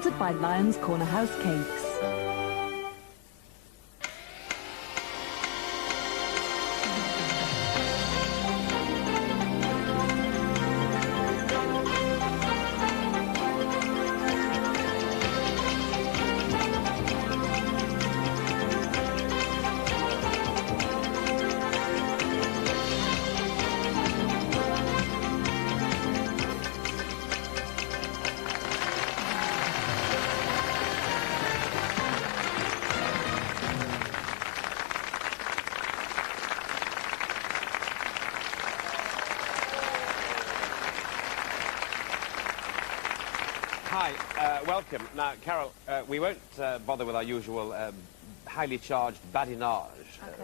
sponsored by Lyons Corner House Cakes. Hi, welcome. Now, Carol, we won't bother with our usual highly charged badinage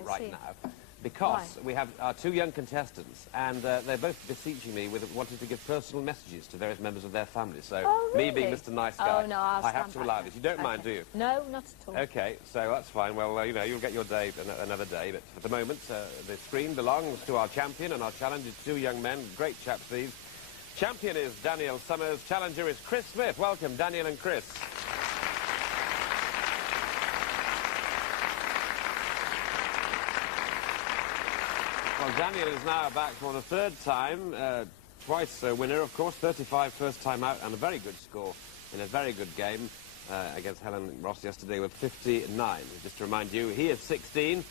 right now, because we have our two young contestants, and they're both beseeching me with wanting to give personal messages to various members of their families. So, me being Mr. Nice Guy, I have to allow this. You don't mind, do you? No, not at all. Okay, so that's fine. Well, you know, you'll get your day another day, but for the moment, the screen belongs to our champion, and our challenge is two young men, great chaps these. Champion is Daniel Summers, challenger is Chris Smith. Welcome, Daniel and Chris. Well, Daniel is now back for the third time, twice a winner, of course, 35 first time out, and a very good score in a very good game against Helen Ross yesterday with 59. Just to remind you, he is 16.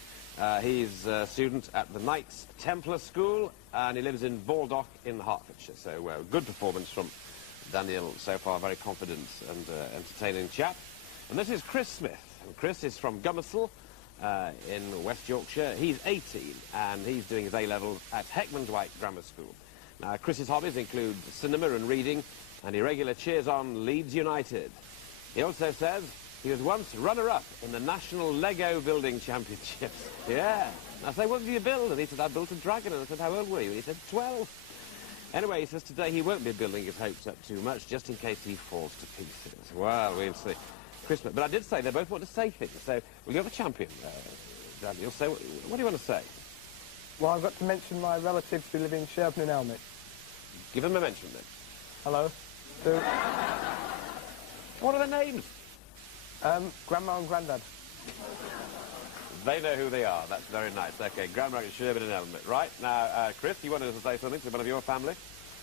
He's a student at the Knights Templar School, and he lives in Baldock in Hertfordshire. So, good performance from Daniel so far, very confident and entertaining chap. And this is Chris Smith. And Chris is from Gummersall in West Yorkshire. He's 18, and he's doing his A-levels at Heckman Dwight Grammar School. Now, Chris's hobbies include cinema and reading, and he regularly cheers on Leeds United. He also says he was once runner-up in the National Lego Building Championships. Yeah. And I say, what did you build? And he said, I built a dragon. And I said, how old were you? And he said, 12. Anyway, he says today he won't be building his hopes up too much, just in case he falls to pieces. Well, we'll see. Christmas. But I did say they both want to say things. So, well, you're the champion, Daniel. So, what do you want to say? Well, I've got to mention my relatives who live in Sherburn and Elmet. Give them a mention, then. Hello. What are their names? Grandma and Grandad. They know who they are. That's very nice. Okay, Grandma and Sherburn and Elmet. Right, now, Chris, you wanted to say something to one of your family?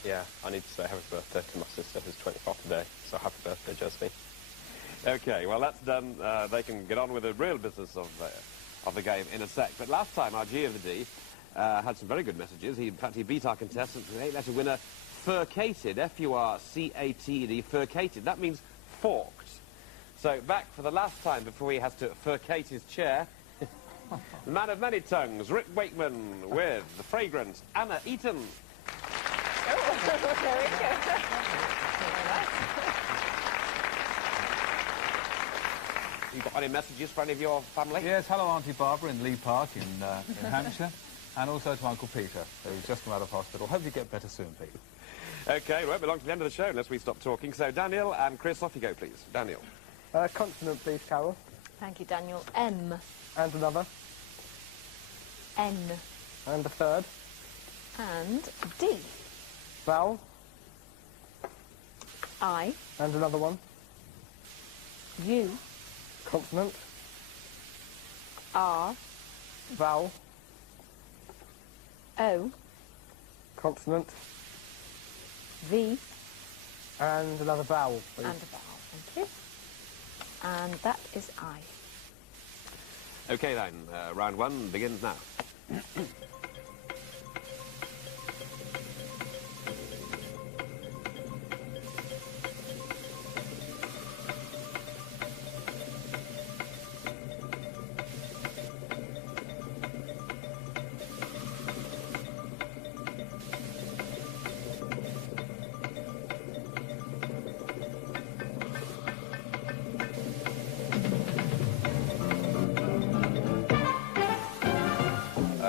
Yeah, I need to say happy birthday to my sister who's 24 today, so happy birthday, Josephine. Okay, well, that's done. They can get on with the real business of the game in a sec. But last time, our G of the D had some very good messages. In fact, he beat our contestant, the 8-letter winner, Furcated, F-U-R-C-A-T-E-D, Furcated. That means forked. So, back for the last time before he has to furcate his chair, the man of many tongues, Rick Wakeman, with the fragrant Anna Eaton. Oh, there we go. You got any messages for any of your family? Yes, hello Auntie Barbara in Lee Park in Hampshire, and also to Uncle Peter, who's just come out of hospital. Hope you get better soon, Pete. Okay, we won't be long to the end of the show unless we stop talking. So, Daniel and Chris, off you go, please. Daniel. Consonant, please, Carol. Thank you, Daniel. M. And another. N. And a third. And D. Vowel. I. And another one. U. Consonant. R. Vowel. O. Consonant. V. And another vowel, please. And a vowel, thank you. And that is I. Okay, then. Round one begins now.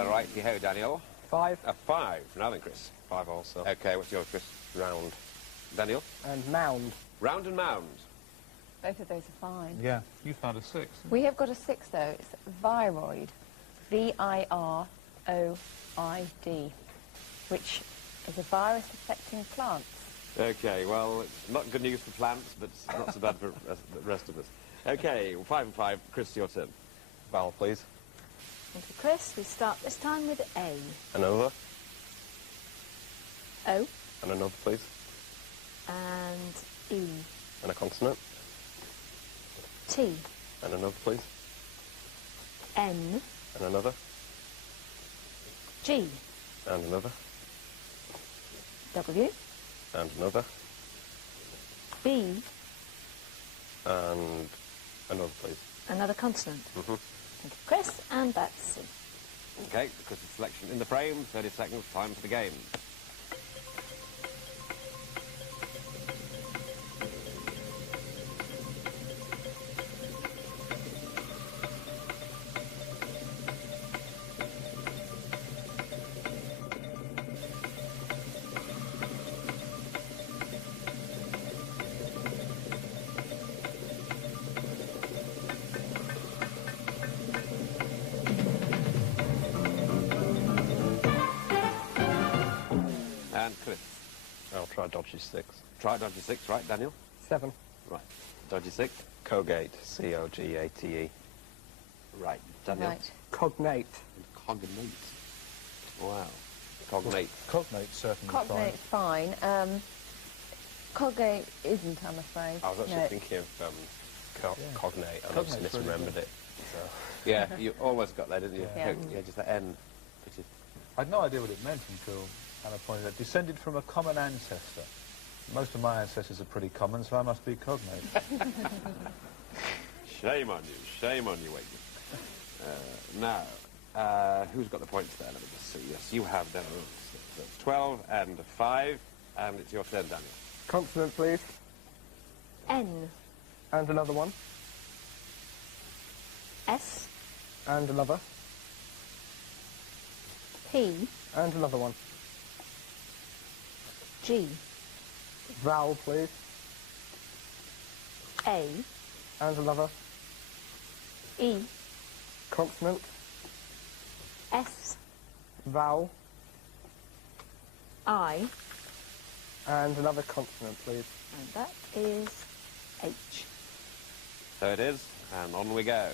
Righty-ho, Daniel. 5. A 5. Now then, Chris. 5 also. Okay, what's yours, Chris? Round. Daniel? And mound. Round and mound. Both of those are fine. Yeah, you found a 6. We have got a 6, though. It's viroid. V-I-R-O-I-D, which is a virus affecting plants. Okay, well, it's not good news for plants, but it's not so bad for the rest of us. Okay, 5 and 5. Chris, your turn. Vowel, please. Thank you, Chris. We start this time with A. Another. O. And another, please. And E. And a consonant. T. And another, please. N. And another. G. And another. W. And another. B. And another, please. Another consonant. Mm-hmm. Thank you, Chris. And that's C. Okay, Chris's selection in the frame. 30 seconds, time for the game. And Chris. I'll try dodgy 6. Try dodgy 6, right, Daniel? 7. Right. Dodgy 6. Cogate. C-O-G-A-T-E. Right. Daniel? Right. Cognate. Cognate. Wow. Cognate. Cognate's certainly Cognate's fine. Cogate isn't, I'm afraid. I was actually No. thinking of cognate, and I just Cognate's really misremembered good. it. So. Yeah, you almost got there, didn't you? Yeah. Yeah, just that N. Pretty. I had no idea what it meant until Anna pointed out. Descended from a common ancestor. Most of my ancestors are pretty common, so I must be cognate. Shame on you, Wade. Now, who's got the points there? Let me just see. Yes, you have them. So 12 and 5, and it's your turn, Daniel. Consonant, please. N. And another one. S. And another. P. And another one. G. Vowel, please. A. And another. E. Consonant. S. Vowel. I. And another consonant, please. And that is H. So it is, and on we go.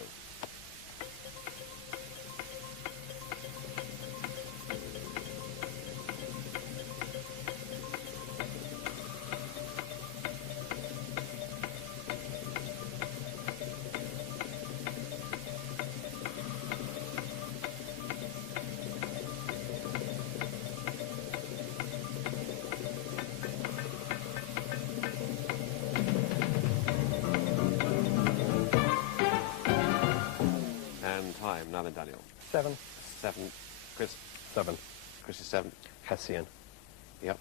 Time. Now then, Daniel. 7. 7. Chris. 7. Chris is 7. Hessian. Yep.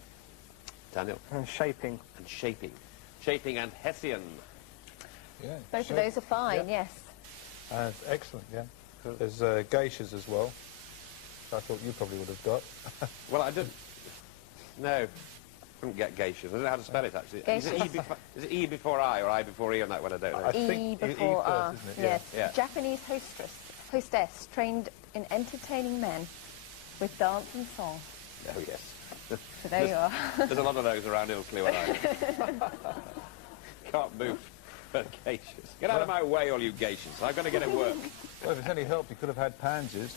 Daniel. And shaping. And shaping. Shaping and Hessian. Yeah. Both of those are fine, yes. Excellent, yeah. There's geishas as well. I thought you probably would have got. Well, I didn't. No. Couldn't get geishas. I don't know how to spell it, actually. Is it E before I or I before E on that one? I don't know. I E think before first, R. isn't it? Yes. Yeah. Japanese hostess trained in entertaining men with dance and song. Oh, yes. So there you are. There's a lot of those around Ilkley where I am. Can't move. But geishas. Get out of my way, all you geishas. I've got to get at work. Well, if it's any help, you could have had pansies.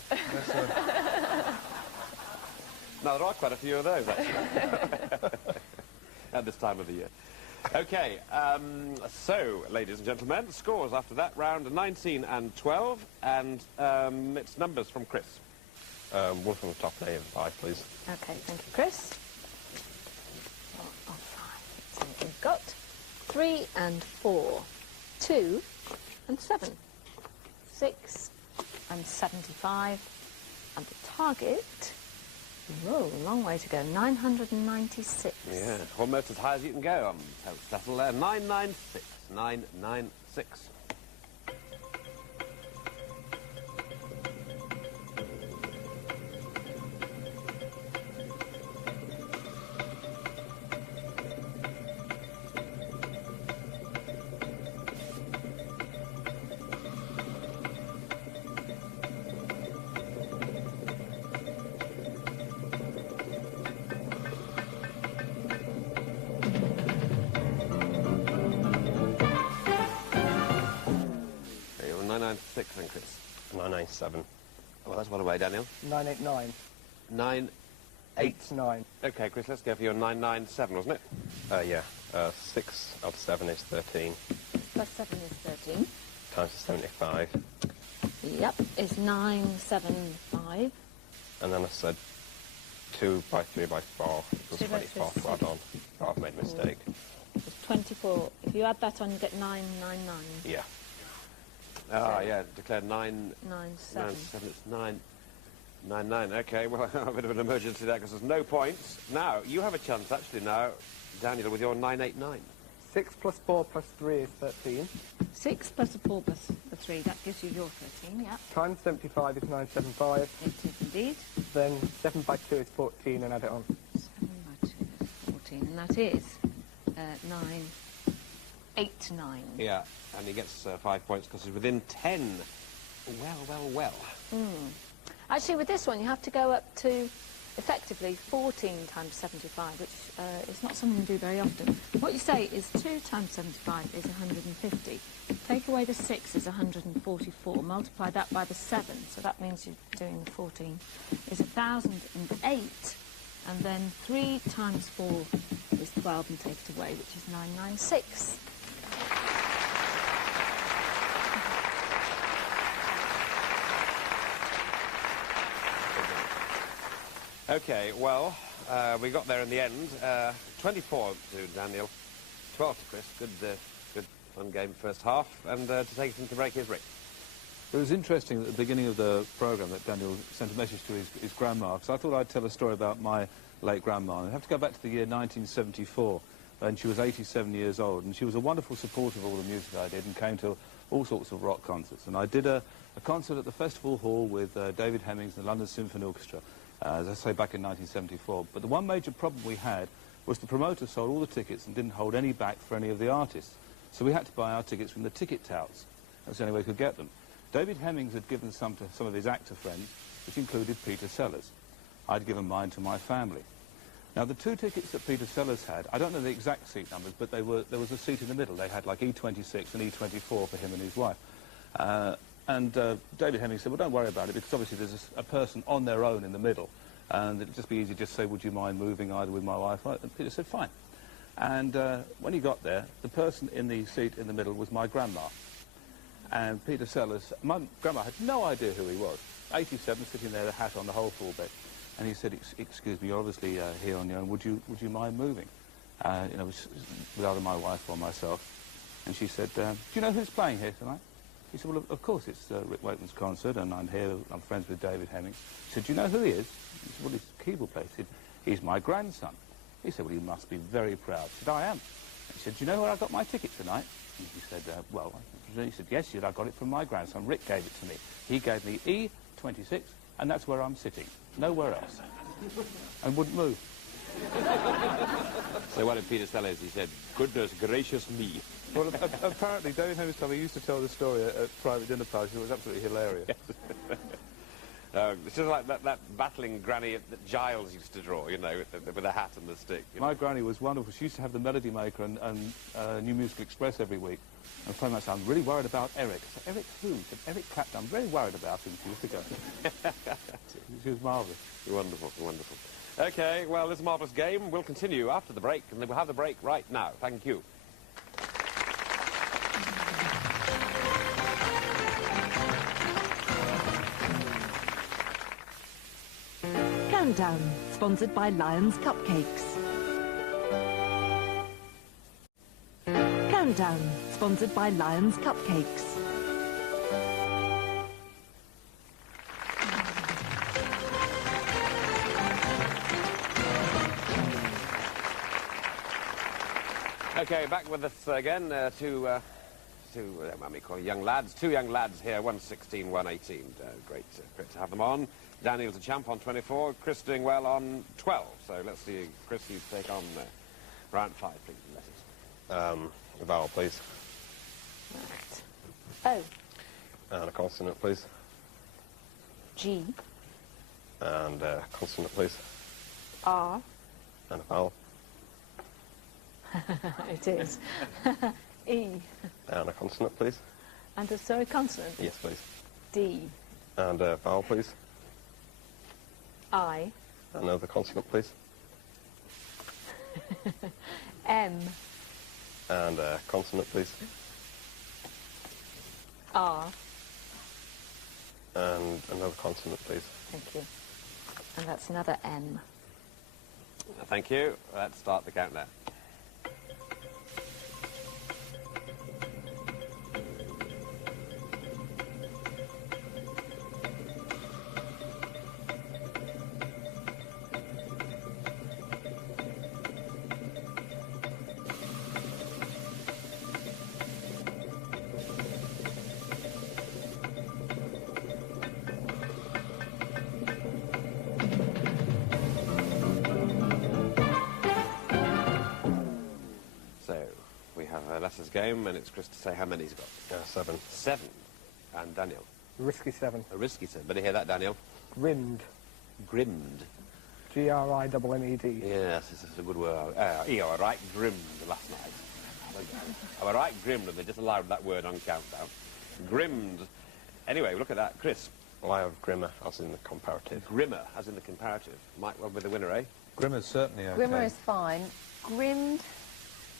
Now, there are quite a few of those, actually. At this time of the year. Okay, so, ladies and gentlemen, scores after that round 19 and 12, and it's numbers from Chris. One from the top and 8 and 5, please. Okay, thank you, Chris. 4 or 5. So we've got 3 and 4, 2 and 7, 6 and 75, and the target, whoa, long way to go, 996. Yeah, almost as high as you can go. Settle there. 996. 996. 996 then, Chris. 997. Well, that's one away, Daniel. 989. 989. Okay, Chris, let's go for your 997, wasn't it? Yeah. 6 out of 7 is 13. Plus 7 is 13. Times 75. Yep, is 975. And then I said 2 by 3 by 4 equals 2 by 3 24 to add on. Oh, I've made a mistake. It's 24. If you add that on, you get 999. Yeah. Ah, yeah, declared 97. 997. It's 999. Okay, well, a bit of an emergency there because there's no points. Now, you have a chance, actually, now, Daniel, with your 989. 6 plus 4 plus 3 is 13. 6 plus a 4 plus a 3, that gives you your 13, yeah. Times 75 is 975. It is indeed. Then 7 by 2 is 14 and add it on. 7 by 2 is 14, and that is 989. Yeah, and he gets 5 points because he's within 10. Well. Actually, with this one, you have to go up to, effectively, 14 times 75, which is not something you do very often. What you say is 2 times 75 is 150. Take away the 6 is 144. Multiply that by the 7, so that means you're doing the 14, is 1,008. And then 3 times 4 is 12, and take it away, which is 996. Okay, well, we got there in the end. 24 to Daniel, 12 to Chris. Good fun game first half. And to take us into break is Rick. It was interesting at the beginning of the programme that Daniel sent a message to his grandma, because I thought I'd tell a story about my late grandma. And I have to go back to the year 1974, when she was 87 years old, and she was a wonderful supporter of all the music I did and came to all sorts of rock concerts. And I did a concert at the Festival Hall with David Hemmings and the London Symphony Orchestra, as I say, back in 1974. But the one major problem we had was the promoter sold all the tickets and didn't hold any back for any of the artists. So we had to buy our tickets from the ticket touts. That's the only way we could get them. David Hemmings had given some to some of his actor friends, which included Peter Sellers. I'd given mine to my family. Now, the 2 tickets that Peter Sellers had, I don't know the exact seat numbers, but there was a seat in the middle. They had like E26 and E24 for him and his wife. David Hemmings said, well, don't worry about it, because obviously there's a person on their own in the middle, and it'd just be easy to just say, would you mind moving either with my wife? And Peter said, fine. And when he got there, the person in the seat in the middle was my grandma. And Peter Sellers, my grandma had no idea who he was. 87, sitting there, the hat on, the whole full bit. And he said, excuse me, you're obviously here on your own. Would you mind moving? You know, with either my wife or myself. And she said, do you know who's playing here tonight? He said, well, of course, it's Rick Wakeman's concert, and I'm here, I'm friends with David Hemmings. He said, do you know who he is? He said, well, he's a keyboard player. He said, he's my grandson. He said, well, you must be very proud. He said, I am. He said, do you know where I got my ticket tonight? And he said, well, he said, yes, he said, I got it from my grandson. Rick gave it to me. He gave me E26, and that's where I'm sitting. Nowhere else. And wouldn't move. So what did Peter Sellers? He said, goodness gracious me. Well, apparently, David Hemmings told me he used to tell the story at private dinner parties. It was absolutely hilarious. It's just like that battling granny that Giles used to draw, you know, with the hat and the stick. You know? My granny was wonderful. She used to have the Melody Maker and New Musical Express every week. And phone said, I'm really worried about Eric. I said, Eric who? She said, Eric Clapton. I'm very worried about him. She used to go. She was marvellous. Wonderful, wonderful. OK, well, this marvellous game will continue after the break, and we'll have the break right now. Thank you. Countdown, sponsored by Lions Cupcakes. Countdown, sponsored by Lions Cupcakes. OK, back with us again, two young lads. 2 young lads here, 116, 118. Great to have them on. Daniel's a champ on 24, Chris doing well on 12. So let's see, Chris, you take on round 5, please, letters. A vowel, please. Right. O. And a consonant, please. G. And a consonant, please. R. And a vowel. It is. E. And a consonant, please. And a sorry consonant. Yes, please. D. And vowel, please. I. Another consonant, please. M. And consonant, please. R. And another consonant, please. Thank you. And that's another M. Thank you. Let's start the countdown. So, we have a letters game, and it's Chris to say how many he's got. 7. 7. And Daniel. Risky 7. A risky 7. Better hear that, Daniel. Grimmed. Grimmed. Grimmed. Yes, this is a good word. You were right grimmed last night. I were right grimmed, and they just allowed that word on countdown. Grimmed. Anyway, look at that. Chris. Well, I have grimmer, as in the comparative. Grimmer, as in the comparative. Might well be the winner, eh? Grimmer's certainly okay. Grimmer is fine. Grimmed,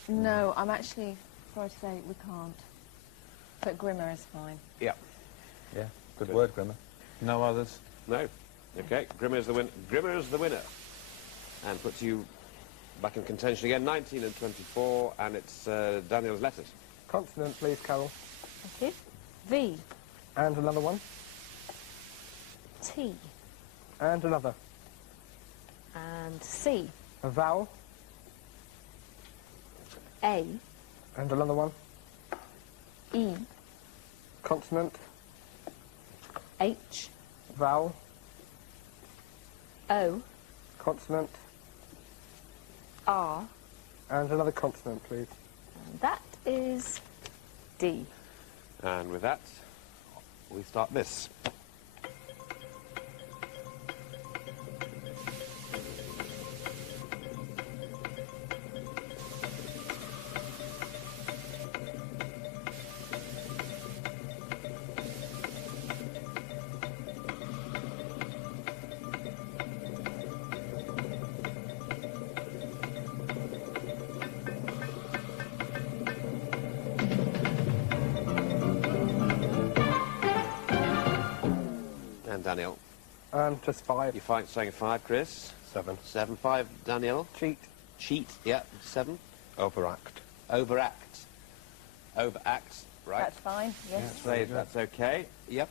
no, I'm actually sorry to say we can't. But Grimmer is fine. Yeah. Yeah, good Good. word, Grimmer. No others? No. Okay, Grimmer's the Grimmer's the winner. And puts you back in contention again, 19 and 24, and it's Daniel's letters. Consonant, please, Carol. Thank you. V. And another one. T. And another. And C. A vowel. A. And another one. E. Consonant. H. Vowel. O. Consonant. R. And another consonant, please. And that is D. And with that, we start this. And Daniel, Just 5. you're saying 5, Chris. 7. 7, 5, Daniel. Cheat. Cheat, yeah, 7. Overact. Overact. Overact, right. That's fine, yes. Say that's okay. Yep.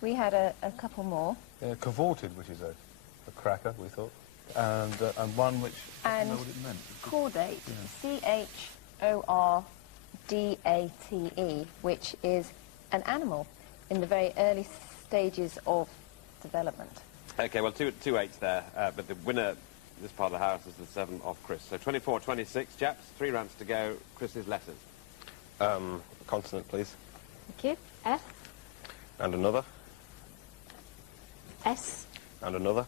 We had a couple more. Cavorted, which is a cracker, we thought. And one which I don't know what it meant. Chordate, Chordate, which is an animal in the very early stages of development. Okay, well, two 8s there, but the winner this part of the house is the 7 of Chris. So 24, 26, chaps, 3 rounds to go. Chris's letters. Consonant, please. Thank you. F. And another. S. And another.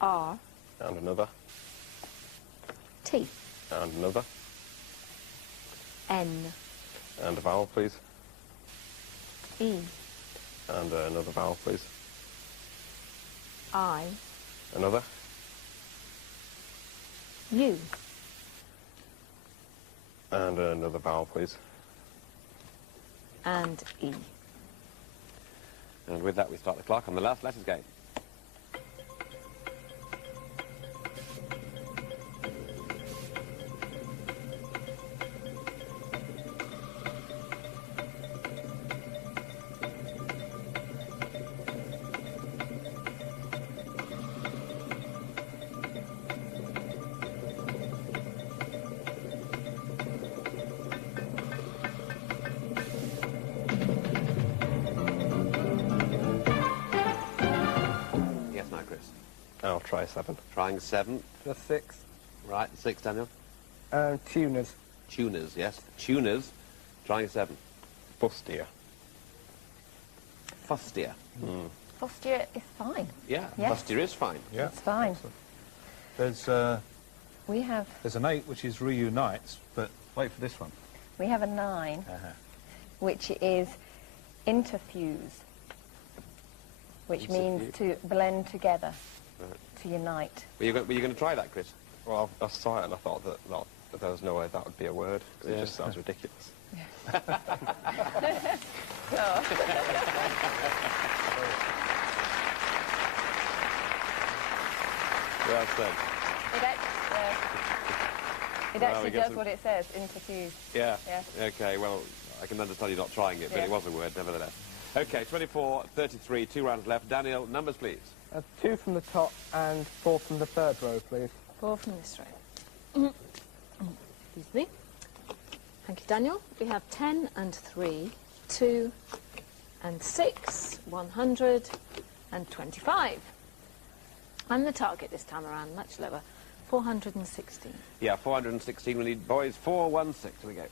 R. And another. T. And another. N. And a vowel, please. E. And another vowel, please. I. Another. U. And another vowel, please. And E. And with that, we start the clock on the last letters game. I'll try 7. Trying 7. Just 6. Right, 6, Daniel. Tuners. Tuners, yes. Tuners. Trying 7. Fustier. Fustier. Fustier is fine. Yeah, Yes. fustier is fine. Yeah. It's fine. There's We have an 8 which is reunites, but wait for this one. We have a 9, which is interfuse, which means to blend together, to unite. Were you going to try that, Chris? Well, I saw it and I thought that there was no way that would be a word, because it just sounds ridiculous. Well said. It actually does what it says, interfuse. Yeah. Yeah. Okay, well, I can understand you not trying it, but Yeah. it was a word, nevertheless. Okay, 24, 33, 2 rounds left. Daniel, numbers, please. 2 from the top and 4 from the third row, please. 4 from this row. Excuse me. Thank you, Daniel. We have 10 and 3, 2 and 6, 125. I'm the target this time around, much lower. 416. Yeah, 416. We need boys. 416. Here we go.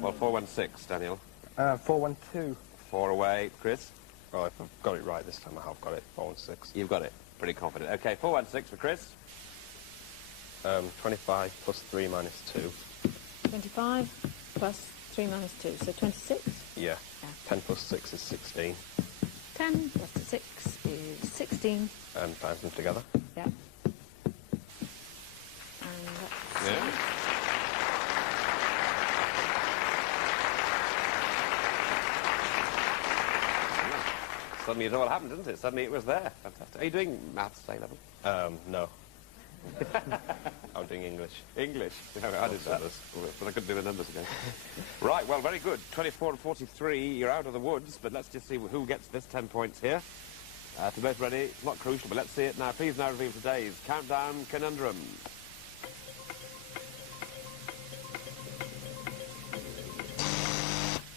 Well, 416, Daniel. 412. 4 away. Chris? Well, if I've got it right this time, I have got it. 416. You've got it. Pretty confident. Okay, 416 for Chris. 25 plus 3 minus 2. 25 plus 3 minus 2, so 26. Yeah. Yeah. 10 plus 6 is 16. 10 plus 6 is 16. And times them together. Yeah. And that's... Yeah. Suddenly it all happened, didn't it? Suddenly it was there. Fantastic. Are you doing maths A-level? No. I'm doing English. English. Yeah, I did that, but I couldn't do the numbers again. Right, well, very good. 24 and 43, you're out of the woods, but let's just see who gets this 10 points here. If you're both ready, it's not crucial, but let's see it now. Please now reveal today's Countdown Conundrum.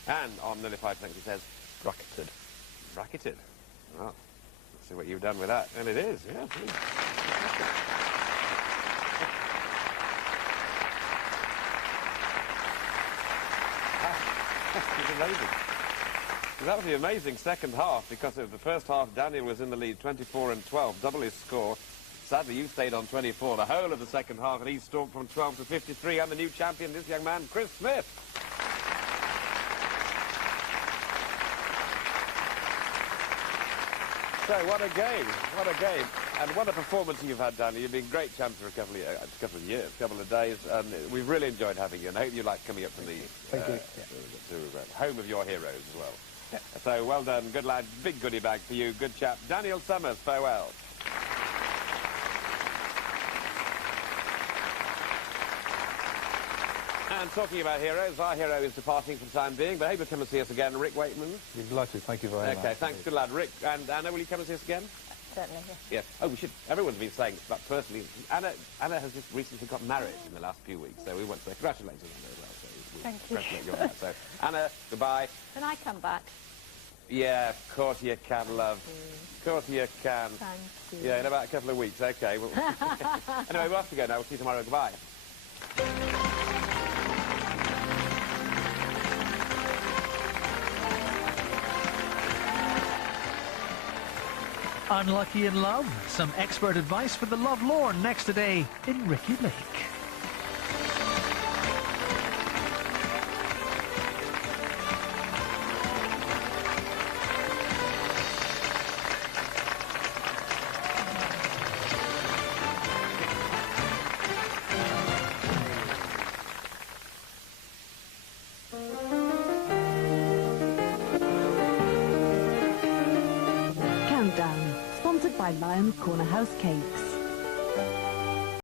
And on nearly 5 seconds it says, Bracketed. bracketed. Well, let's see what you've done with that. And it is, yeah. It's amazing. That was the amazing second half, because of the first half, Daniel was in the lead, 24 and 12, double his score. Sadly, you stayed on 24 the whole of the second half, and he stormed from 12 to 53, and the new champion, this young man, Chris Smith. So, what a game, what a game. And what a performance you've had, Daniel. You've been great champ for a couple of years, a couple of days, and we've really enjoyed having you, and I hope you like coming up to the Thank you. to home of your heroes as well. Yeah. So, well done, good lad, big goodie bag for you, good chap. Daniel Summers, farewell. And talking about heroes, our hero is departing for the time being, but I hope you'll come and see us again. Rick Waitman. You're delighted. Thank you very much. Okay, thanks, good lad. Rick and Anna, will you come and see us again? Certainly, yeah. Yes. Oh, we should. Everyone's been saying it, but personally, Anna has just recently got married in the last few weeks, so we want to say congratulations on that as well. So we Thank you. congratulate you on that. So, Anna, goodbye. Can I come back? Yeah, of course you can, love. Of course you can. Thank you. Yeah, in about a couple of weeks. Okay. Well, anyway, we'll have to go now. We'll see you tomorrow. Goodbye. Unlucky in love? Some expert advice for the lovelorn next today in Ricky Lake. Countdown, sponsored by Lions Corner House Cakes.